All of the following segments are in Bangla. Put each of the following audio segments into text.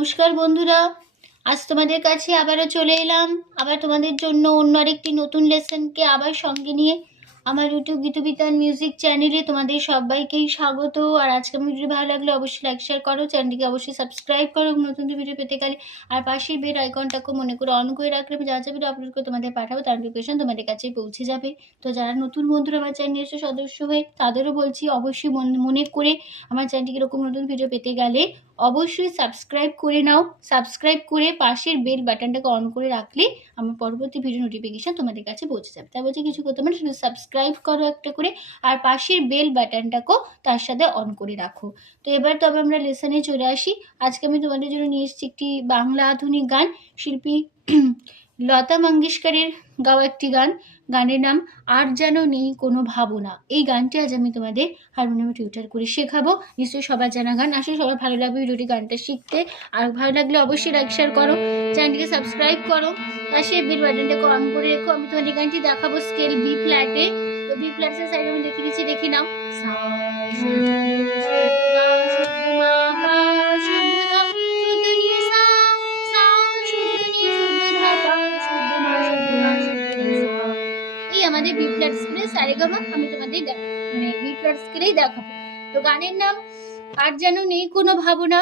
নমস্কার বন্ধুরা। আজ তোমাদের কাছে আবারও চলে এলাম। আবার তোমাদের জন্য অন্য আরেকটি নতুন লেসনকে আবার সঙ্গে নিয়ে আমার ইউটিউব গীতবিতান মিউজিক চ্যানেলে তোমাদের সবাইকেই স্বাগত। আর আজকে ভিডিও ভালো লাগলে অবশ্যই লাইক শেয়ার করো। চ্যানেলটিকে অবশ্যই সাবস্ক্রাইব করো নতুন ভিডিও পেতে গেলে আর পাশের বেল আইকনটাকে মনে করে অন করে রাখলে আমি যা যা ভিডিও আপলোড করে তোমাদের পাঠাবো তার নোটিফিকেশন তোমাদের কাছে পৌঁছে যাবে। তো যারা নতুন বন্ধুরা আমার চ্যানেলে এসে সদস্য হয়ে তাদেরও বলছি, অবশ্যই মনে করে আমার চ্যানেলটিকে এরকম নতুন ভিডিও পেতে গেলে অবশ্যই সাবস্ক্রাইব করে নাও। সাবস্ক্রাইব করে পাশের বেল বাটনটাকে অন করে রাখলে আমার পরবর্তী ভিডিও নোটিফিকেশান তোমাদের কাছে পৌঁছে যাবে। তাই বলছে কিছু করতে হবে শুধু সাবস্ক্রাইব করো একটা করে আর পাশের বেল বাটনটাকেও তার সাথে অন করে রাখো। তো এবার তবে আমরা লেসনে চলে আসি। আজকে আমি তোমাদের জন্য নিয়ে এসেছি একটি বাংলা আধুনিক গান, শিল্পী লতা মঙ্গেশকরের গাওয়া একটি গান। গানের নাম আর যেন নেই কোনো ভাবনা। এই গানটি আজ আমি তোমাদের হারমোনিয়ামে টিউটার করে শেখাবো। নিশ্চয়ই সবার জানা গান। আসলে সবার ভালো লাগবে ভিডিওটি গানটা শিখতে। আর ভালো লাগলে অবশ্যই লাইক শেয়ার করো। চ্যানেলটিকে সাবস্ক্রাইব করো। সেই বেল বাটনটাকে অন করে রেখো। আমি তোমাদের গানটি দেখাবো স্কেল বি ফ্ল্যাটে তো বি ফ্ল্যাটের সাইড আমি দেখে দিচ্ছি। দেখে নাও। সা, আমি তোমাদের মানে স্কেলেই দেখাবো। তো গানের নাম আর যেন নেই কোনো ভাবনা।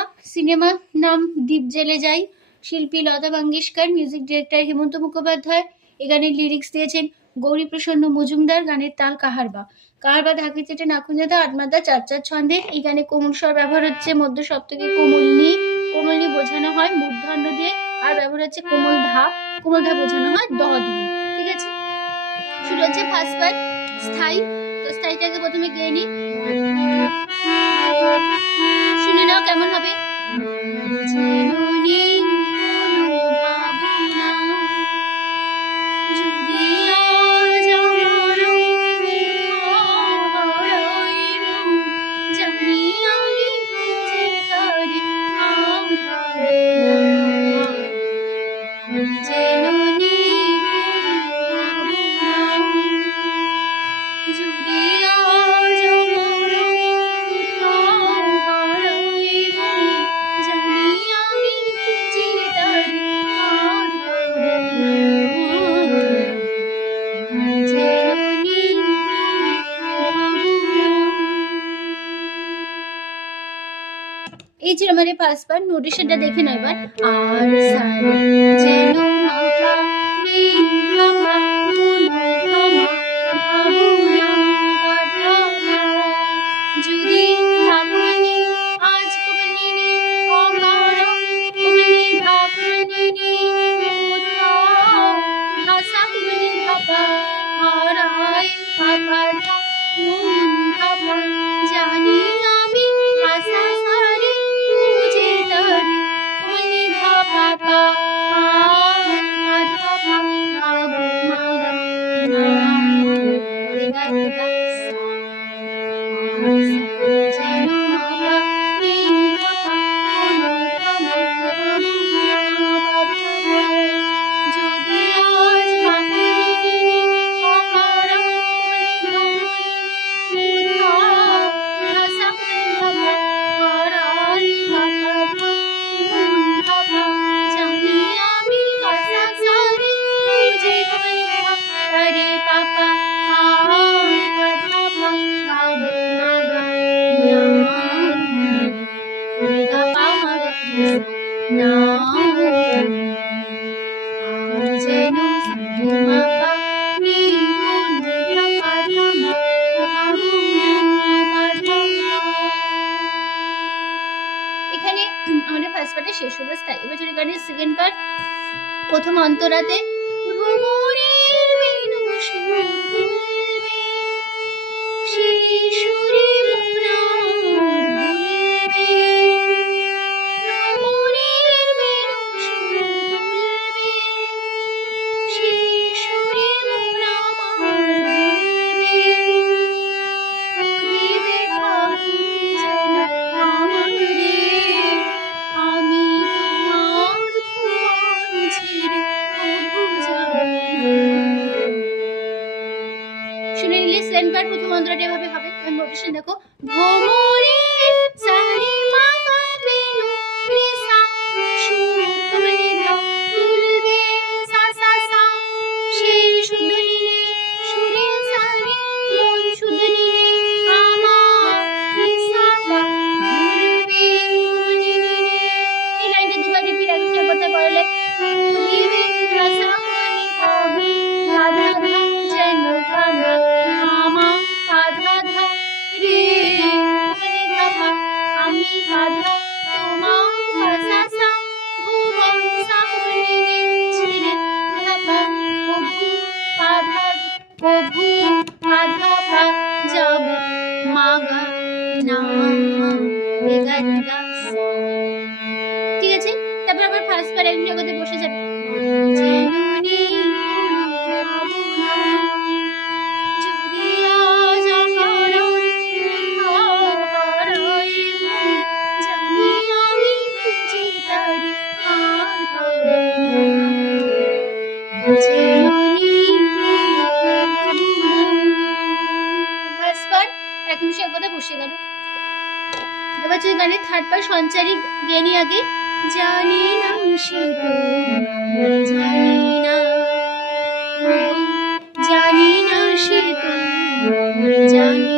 নাম দ্বীপ জেলে যাই শিল্পী লতা মঙ্গেশকর মিউজিক ডিরেক্টর হেমন্ত মুখোপাধ্যায়, এ গানের লিরিক্স দিয়েছেন গৌরী প্রসন্ন মজুমদার, গানের তাল কাহারবা কাহারবা ঢাকি চেটে নাকুঞ্জাদা আটমাদা চার চার ছন্দে। এই গানে কোমল স্বর ব্যবহার হচ্ছে, মধ্য সপ্তকে কোমলনি কোমলনি বোঝানো হয় মূর্ধন্য দিয়ে। আর ব্যবহার হচ্ছে কোমল ধা কোমল ধা বোঝানো হয় দ দিয়ে। ঠিক আছে? শুরু হচ্ছে ফার্স্ট পার্ট স্থায়ী? তো স্থায়ীটাকে প্রথমে গেয়ে নিই। শুনে নাও কেমন হবে। এই ছিল আমাদের পাসপোর্ট পার্ট নোটিশনটা দেখে নেবার আর সারে এখানে আমাদের ফার্স্ট পার্টে শেষ স্থায়ী এবার চলে গানের সেকেন্ড পার্ট প্রথম অন্তরাতে সুর শুনে নিলে সেন্ট পার্ট প্রথম অন্তরাটি এভাবে হবে। নোটিশন দেখো। ভ্রমণ থার্ড পার সঞ্চারী জ্ঞানী আগে। জানি না সে তো জানি না। জানি না সে তো জানি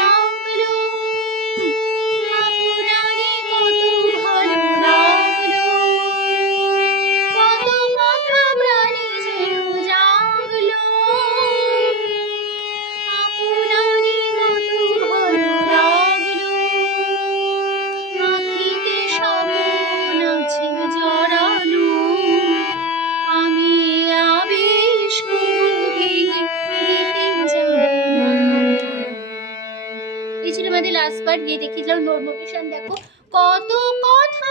Bye. পার্ট গিয়ে দেখিয়েছিলাম নোটিশন দেখো। কত কথা।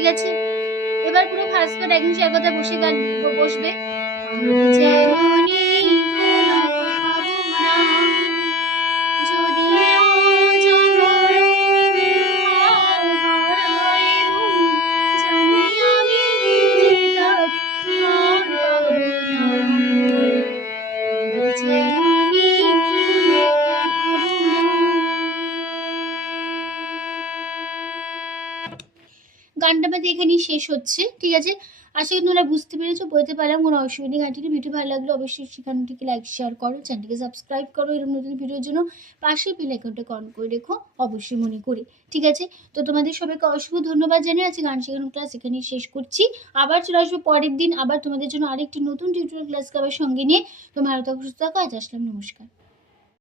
ঠিক আছে? এবার পুরো ফার্স্ট বার একদিন সে কথা বসে গান বসবে। যেমনি আমাদের এখানেই শেষ হচ্ছে, ঠিক আছে? আশা করি তোমরা বুঝতে পেরেছ বলতে পারলাম কোনো অসুবিধা গানটির ভিডিও ভালো লাগলে, অবশ্যই সেখানটিকে লাইক শেয়ার করো চ্যানেলটিকে সাবস্ক্রাইব করো, এরকম নতুন ভিডিওর জন্য পাশে বেল আইকনটা অন করে রেখো, অবশ্যই মনে করি, ঠিক আছে? তো তোমাদের সবাইকে অসংখ্য ধন্যবাদ জানিয়ে আছে গান শেখানো ক্লাস এখানেই শেষ করছি। আবার চলে আসব পরের দিন, আবার তোমাদের জন্য আরেকটি নতুন টিউটোরিয়াল ক্লাসকে আবার সঙ্গে নিয়ে। তোমরা ভালো থাকো, সুস্থ থাকো, আজ আসলাম, নমস্কার।